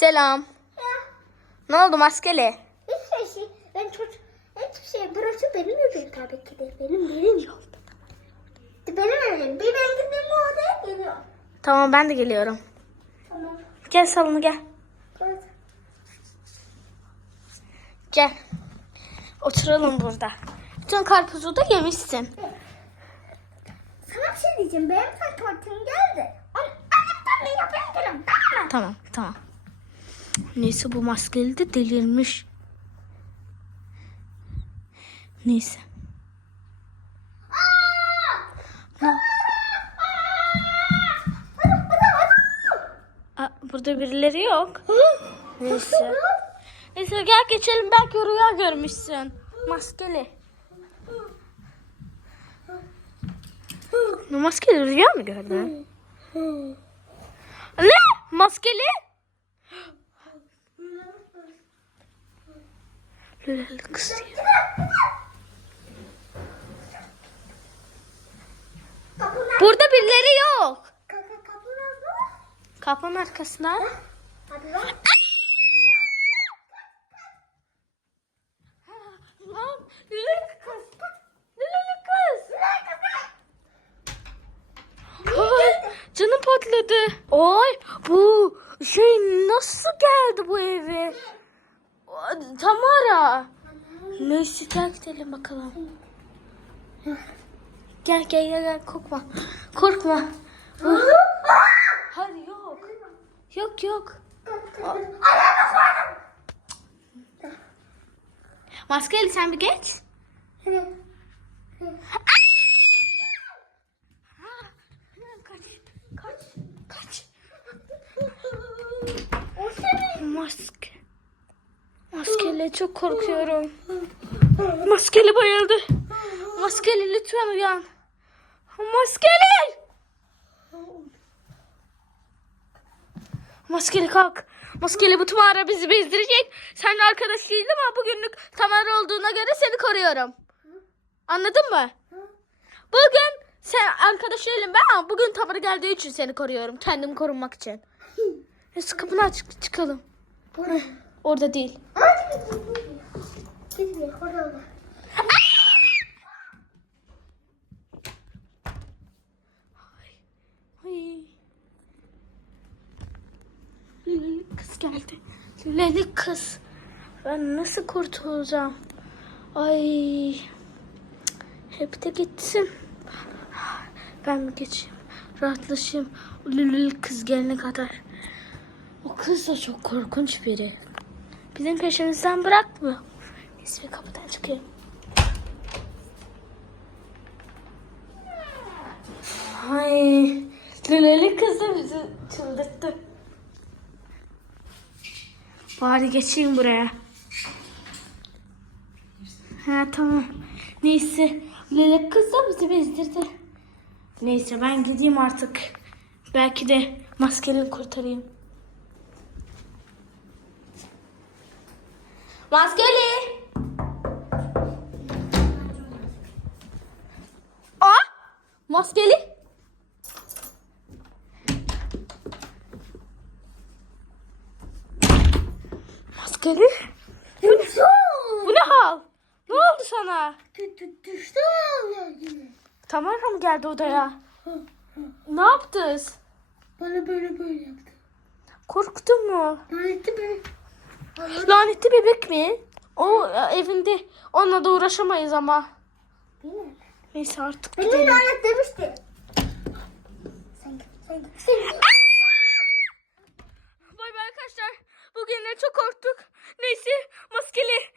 Selam. Ne oldu maskeli? Hiçbir şey. Ben çocuk. Hiçbir şey. Burası benim evim tabii ki de. Benim benim. Benim evim. Bir ben o odaya geliyor. Tamam ben de geliyorum. Tamam. Gel salona gel. Evet. Gel. Oturalım burada. Bütün karpuzu da yemişsin. Sana bir şey diyeceğim. Benim pasportum geldi. Onu anahtarla yapayım gelin. Tamam mı? Tamam tamam. Neyse bu maskeli de delirmiş. Neyse. Aa, burada birileri yok. Neyse. Neyse gel geçelim belki rüya görmüşsün. Maskeli. Maskeli rüya mı gördün? Ne? Maskeli? Lüleli kız diyor. Kapının Burada birileri yok. Kapının arkasında. Ay, canım patladı. Oy bu şey nasıl geldi bu eve? Tamara. Neyse gel gidelim bakalım. Gel gel gel gel korkma. Korkma. Hayır yok. Yok yok. Maskeli sen bir geç. Kaç. Kaç. Kaç. Maske. Maskeli çok korkuyorum. Maskeli bayıldı. Maskeli lütfen uyan. Maskeli. Maskeli kalk. Maskeli bu Tamara bizi bezdirecek. Sen arkadaş değildim ama bugünlük Tamara olduğuna göre seni koruyorum. Anladın mı? Bugün sen arkadaş değilim ben ama bugün Tamara geldiği için seni koruyorum. Kendimi korunmak için. Neyse kapını aç çıkalım. Orada değil. Gitmiyor. Kız geldi. Lüleli kız. Ben nasıl kurtulacağım? Ay. Hep de gitsin. Ben mi geçeyim? Rahatlaşayım. O Lüleli kız gelene kadar. O kız da çok korkunç biri. Bizim peşimizden bırakmıyor. Neyse bir kapıdan çıkayım. Ay, Lüleli kız da bizi çıldırttı. Bari geçeyim buraya. Ha tamam. Neyse. Lüleli kız da bizi bezdirdi. Neyse ben gideyim artık. Belki de maskeli kurtarayım. Maskeli. Aa! Maskeli. Maskeli. Bu ne, bu ne hal? Ne oldu sana? Düştü. Tamara mı geldi odaya? Ne yaptınız? Bana böyle böyle yaptı. Korktun mu? Lanetli bebek. Lanetli bebek mi? O e, evinde onunla da uğraşamayız ama. Bilmiyorum. Neyse artık Beni gidelim. lanet demişti. Sen. Sen. Sen. Bay bay arkadaşlar. Bugün de çok korktuk. Neyse maskeli